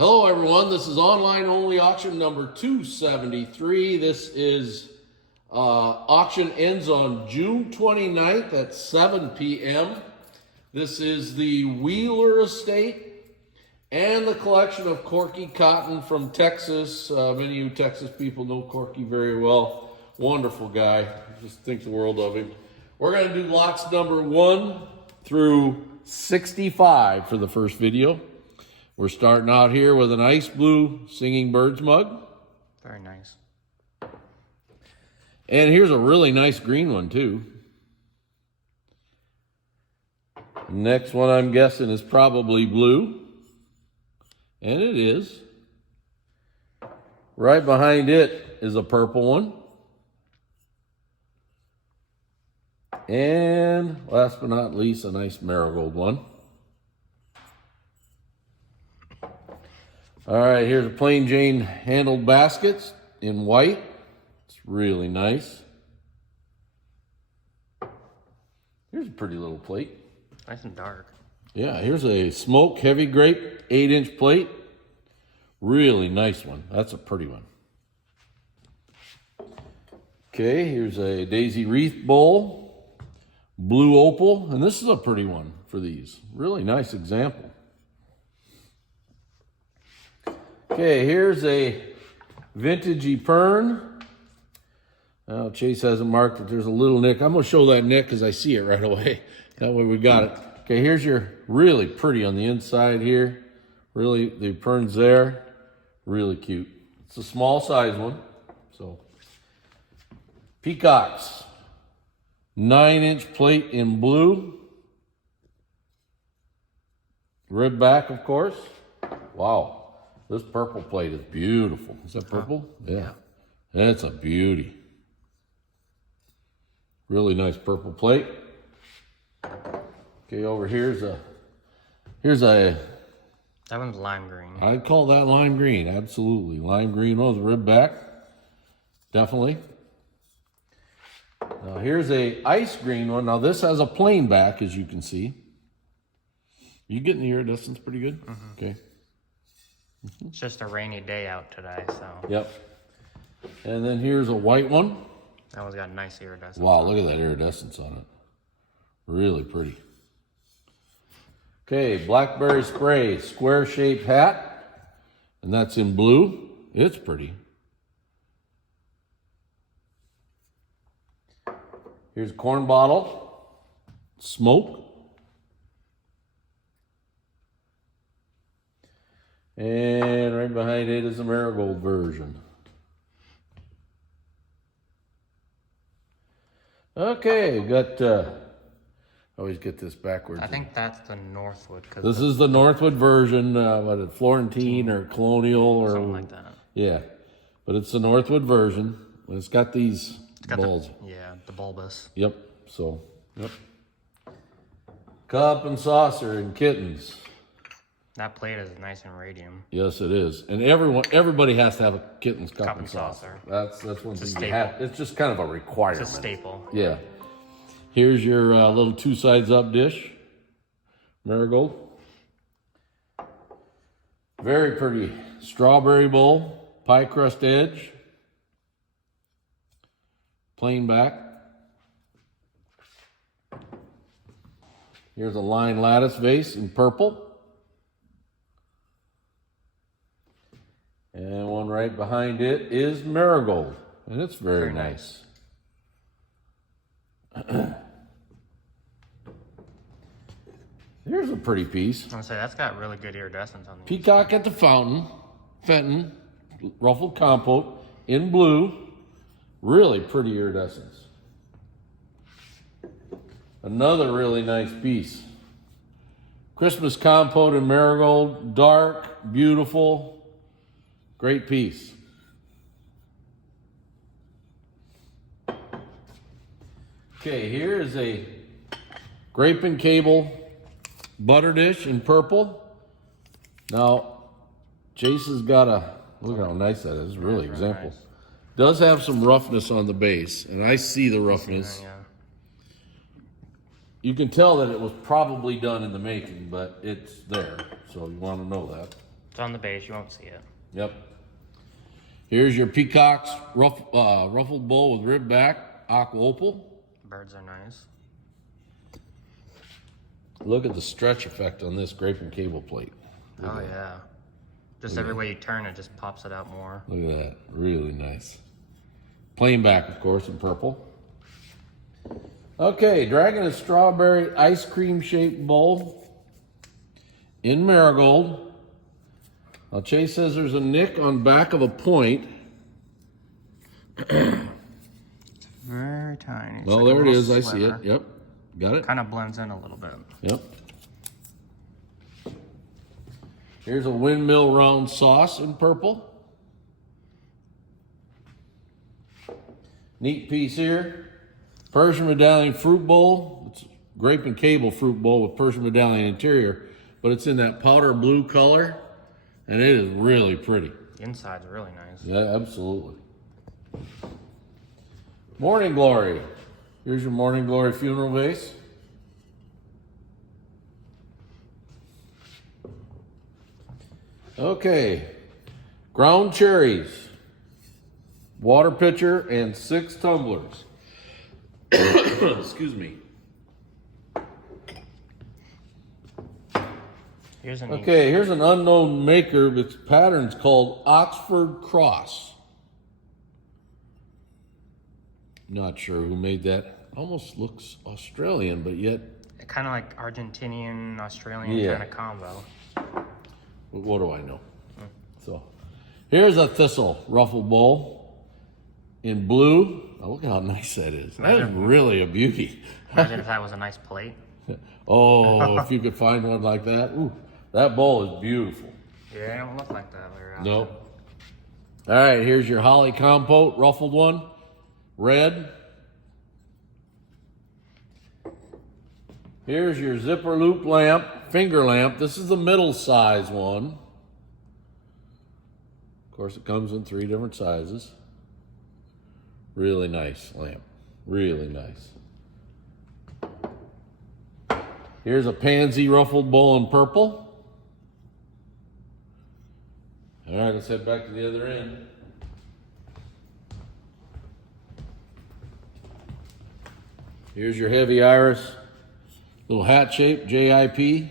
Hello everyone, this is online only auction number 273. This is auction ends on June 29th at 7 p.m. This is the Wheeler Estate and the collection of Corky Cotten from Texas. Many of you Texas people know Corky very well. Wonderful guy, just think the world of him. We're going to do lots number 1 through 65 for the first video. We're starting out here with an ice blue Singing Birds mug. Very nice. And here's a really nice green one too. Next one I'm guessing is probably blue. And it is. Right behind it is a purple one. And last but not least, a nice marigold one. All right, here's a plain Jane handled baskets in white. It's really nice. Here's a pretty little plate. Nice and dark. Yeah, here's a smoke heavy grape 8-inch plate. Really nice one. That's a pretty one. Okay, here's a daisy wreath bowl. Blue opal, and this is a pretty one for these. Really nice example. Okay, here's a vintagey pern. Now, Chase hasn't marked that there's a little nick. I'm going to show that nick because I see it right away. That way we got it. Okay, here's your really pretty on the inside here. Really, the pern's there. Really cute. It's a small size one. So, peacocks. 9-inch plate in blue. Rib back, of course. Wow. This purple plate is beautiful. Is that purple? Yeah. That's a beauty. Really nice purple plate. Okay, over here's a that one's lime green. I'd call that lime green, absolutely. Lime green one with a rib back. Definitely. Now here's a ice green one. Now this has a plain back, as you can see. You getting the iridescence pretty good? Mm-hmm. Okay. It's just a rainy day out today, so. Yep. And then here's a white one. That one's got nice iridescence. Wow, look at that iridescence on it. Really pretty. Okay, blackberry spray, square shaped hat. And that's in blue. It's pretty. Here's a corn bottle. Smoke. And right behind it is a marigold version. Okay, got, I always get this backwards. I think that's the Northwood. This is the Northwood version, what, Florentine or Colonial or something like that. Yeah, but it's the Northwood version. It's got these balls. The bulbous. Yep, so, yep. Cup and saucer and kittens. That plate is nice and radium. Yes, it is. And everybody has to have a kitten's cup and saucer. That's one thing you have. It's just kind of a requirement. It's a staple. Yeah. Here's your little 2 sides up dish. Marigold. Very pretty strawberry bowl. Pie crust edge. Plain back. Here's a line lattice vase in purple. And one right behind it is marigold. And it's very nice. Here's a pretty piece. I'm gonna say that's got really good iridescence on the Peacock at the fountain. Fenton. Ruffled compote. In blue. Really pretty iridescence. Another really nice piece. Christmas compote in marigold. Dark. Beautiful. Great piece. Okay, here is a grape and cable butter dish in purple. Now, Chase has got a, look how nice that is, really example. Nice. Does have some roughness on the base, and I see the roughness. You can tell that it was probably done in the making, but it's there, so you want to know that. on the base, you won't see it. Yep. Here's your Peacock's ruffled bowl with rib back, aqua opal. Birds are nice. Look at the stretch effect on this grape and cable plate. Oh yeah. Just every way you turn it just pops it out more. Look at that, really nice. Plain back, of course, in purple. Okay, Dragon and Strawberry ice cream shaped bowl in marigold. Now Chase says there's a nick on back of a point. Very tiny. It's Well, like there a it little is. I see it. sliver. Yep. Got it? Kind of blends in a little bit. Yep. Here's a windmill round sauce in purple. Neat piece here. Persian medallion fruit bowl. It's grape and cable fruit bowl with Persian medallion interior, but it's in that powder blue color, and it is really pretty. The inside's really nice. Yeah, absolutely. Morning Glory. Here's your Morning Glory funeral vase. Okay, ground cherries, water pitcher, and 6 tumblers. Excuse me. Here's an Okay, here's an unknown maker. Its pattern's called Oxford Cross. Not sure who made that. Almost looks Australian, but yet. kind of like Argentinian, Australian Yeah. kind of combo. What do I know? So, here's a thistle ruffle bowl in blue. Oh, look how nice that is. That is really a beauty. Imagine if that was a nice plate. Oh, if you could find one like that. Ooh, that bowl is beautiful. Yeah, it don't look like that very often. Nope. All right, here's your holly compote, ruffled one, red. Here's your zipper loop lamp, finger lamp. This is the middle size one. Of course, it comes in 3 different sizes. Really nice lamp, really nice. Here's a pansy ruffled bowl in purple. All right, let's head back to the other end. Here's your heavy iris, little hat shape, JIP.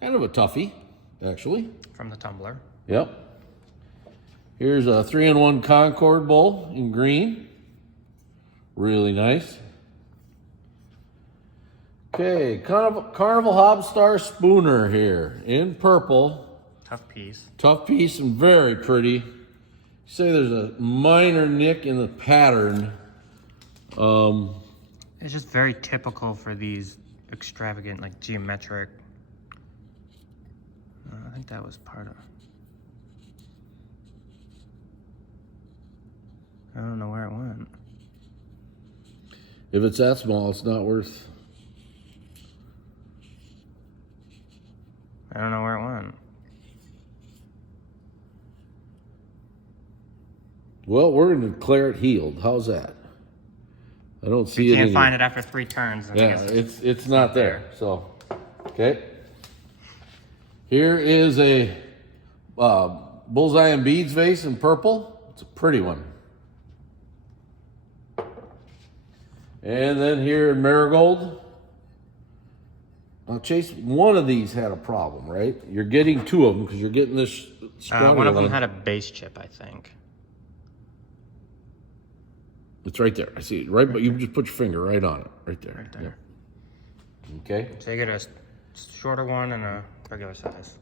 Kind of a toughie, actually. From the tumbler. Yep. Here's a 3-in-1 Concord bowl in green. Really nice. Okay, Carnival Hobstar Spooner here in purple. Tough piece. Tough piece and very pretty. You say there's a minor nick in the pattern. It's just very typical for these extravagant, like geometric. I think that was part of. I don't know where it went. If it's that small, it's not worth. I don't know where it went. Well, we're going to declare it healed. How's that? I don't see You it. can't find it after 3 turns. Then I Yeah, guess it's not there. So, okay. Here is a bullseye and beads vase in purple. It's a pretty one. And then here in marigold. Now, Chase, one of these had a problem, right? You're getting 2 of them because you're getting this. one of them had a base chip, I think. It's right there. I see it. Right, but you just put your finger right on it. Right there. Right there. Okay. So you get a shorter one and a regular size.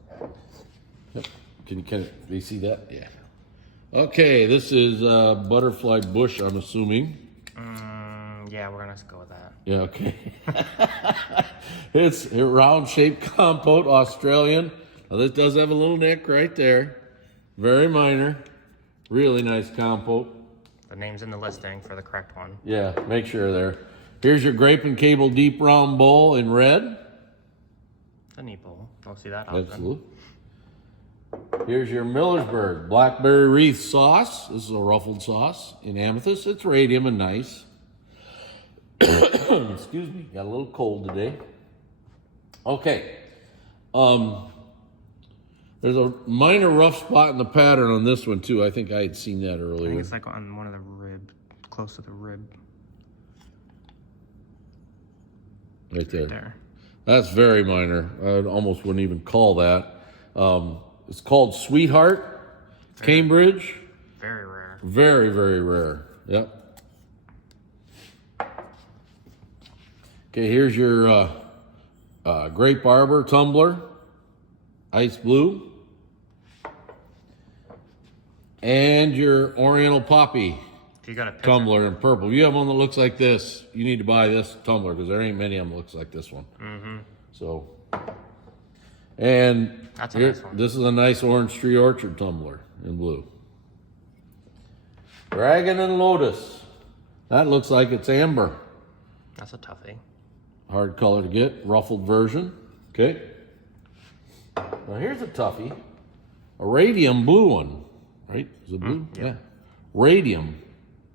Yep. Can you see that? Yeah. Okay, this is butterfly bush, I'm assuming. Yeah, we're gonna go with that. Yeah, okay. It's a round-shaped compote, Australian. Now, this does have a little nick right there. Very minor. Really nice compote. The name's in the listing for the correct one. Yeah, make sure there. Here's your grape and cable deep round bowl in red. It's a neat bowl. Don't see that often. Absolutely. Here's your Millersburg blackberry wreath sauce. This is a ruffled sauce in amethyst. It's radium and nice. Excuse me, got a little cold today. Okay. There's a minor rough spot in the pattern on this one too. I think I had seen that I think earlier. it's like on one of the rib, close to the rib. Right there. There. That's very minor. I almost wouldn't even call that. It's called Sweetheart, Cambridge. Very rare. Very, very rare. Yep. Okay, here's your Grape Arbor tumbler, ice blue, and your Oriental Poppy If you got a picture, tumbler in purple. If you have one that looks like this, you need to buy this tumbler because there ain't many of them that looks like this one. Mm-hmm. So, and That's a nice one. This is a nice Orange Tree Orchard tumbler in blue. Dragon and Lotus. That looks like it's amber. That's a toughie. Hard color to get, ruffled version. Okay. Now here's a toughie. A radium blue one, right? Is it blue? Yeah. Radium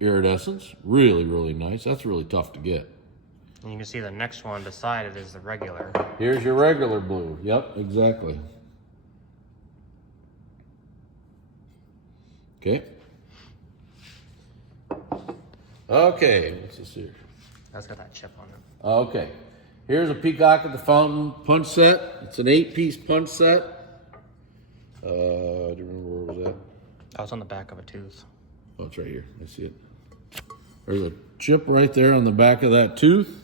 iridescence. Really, really nice. That's really tough to get. And you can see the next one beside it is the regular. Here's your regular blue. Yep, exactly. Okay. Okay, what's this here? That's got that chip on it. Okay. Here's a Peacock at the Fountain punch set. It's an 8-piece punch set. I don't remember where it was at. That was on the back of a tooth. Oh, it's right here. I see it. There's a chip right there on the back of that tooth.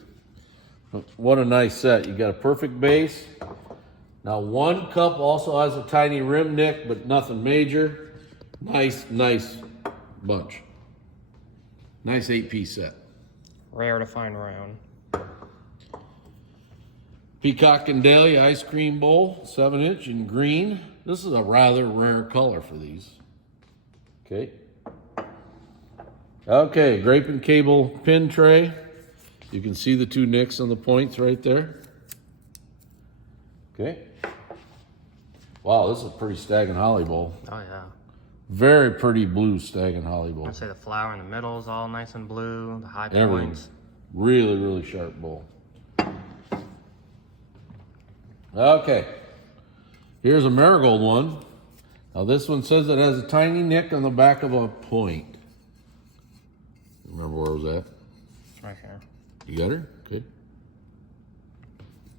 What a nice set. You got a perfect base. Now one cup also has a tiny rim nick, but nothing major. Nice, nice bunch. Nice 8-piece set. Rare to find round. Peacock and Dahlia ice cream bowl, 7-inch in green. This is a rather rare color for these. Okay. Okay, grape and cable pin tray. You can see the two nicks on the points right there. Okay. Wow, this is a pretty stag and holly bowl. Oh yeah. Very pretty blue stag and holly bowl. I'd say the flower in the middle is all nice and blue. The high Everything. points. Really, really sharp bowl. Okay. Here's a marigold one. Now this one says it has a tiny nick on the back of a point. Remember where it was at? It's right here. You got her? Okay.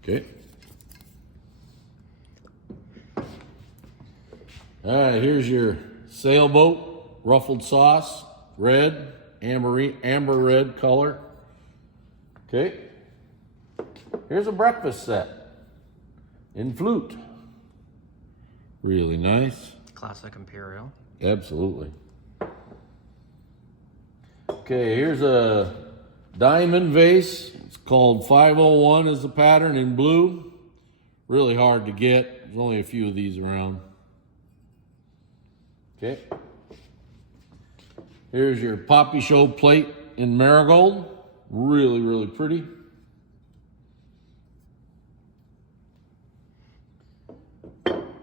Okay. All right, here's your sailboat, ruffled sauce, red, amber red color. Okay. Here's a breakfast set in flute. Really nice. Classic Imperial. Absolutely. Okay, here's a diamond vase. It's called 501 is the pattern in blue. Really hard to get. There's only a few of these around. Okay. Here's your Poppy Show plate in marigold. Really, really pretty.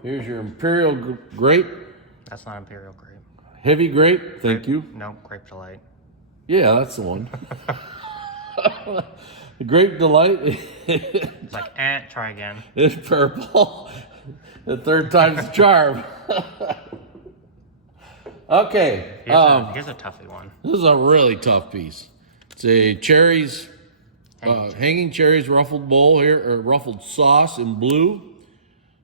Here's your Imperial grape. That's not Imperial grape. Heavy grape, thank you. No, Grape Delight. Yeah, that's the one. The Grape Delight. It's like, try again. It's purple. The third time's the charm. Okay. Here's a toughie one. This is a really tough piece. It's a cherries, hanging cherries ruffled bowl here, or ruffled sauce in blue.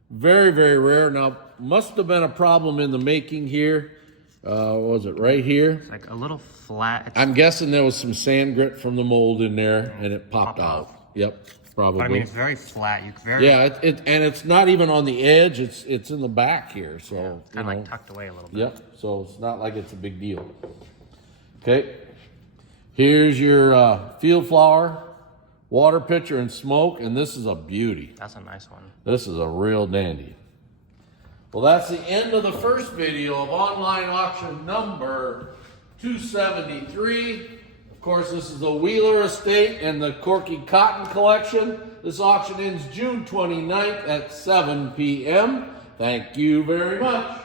Very, very rare. Now, must have been a problem in the making here. What was it right here? It's like a little flat. I'm guessing there was some sand grit from the mold in there, and it popped out. off. Yep, probably. But I mean, it's very flat. You very Yeah, and it's not even on the edge. It's in the back here, so kind of like tucked away a little bit. Yep. So it's not like it's a big deal. Okay. Here's your field flower, water pitcher, and smoke, and this is a beauty. That's a nice one. This is a real dandy. Well, that's the end of the first video of online auction number 273. Of course, this is the Wheeler Estate and the Corky Cotten collection. This auction ends June 29th at 7 p.m. Thank you very much.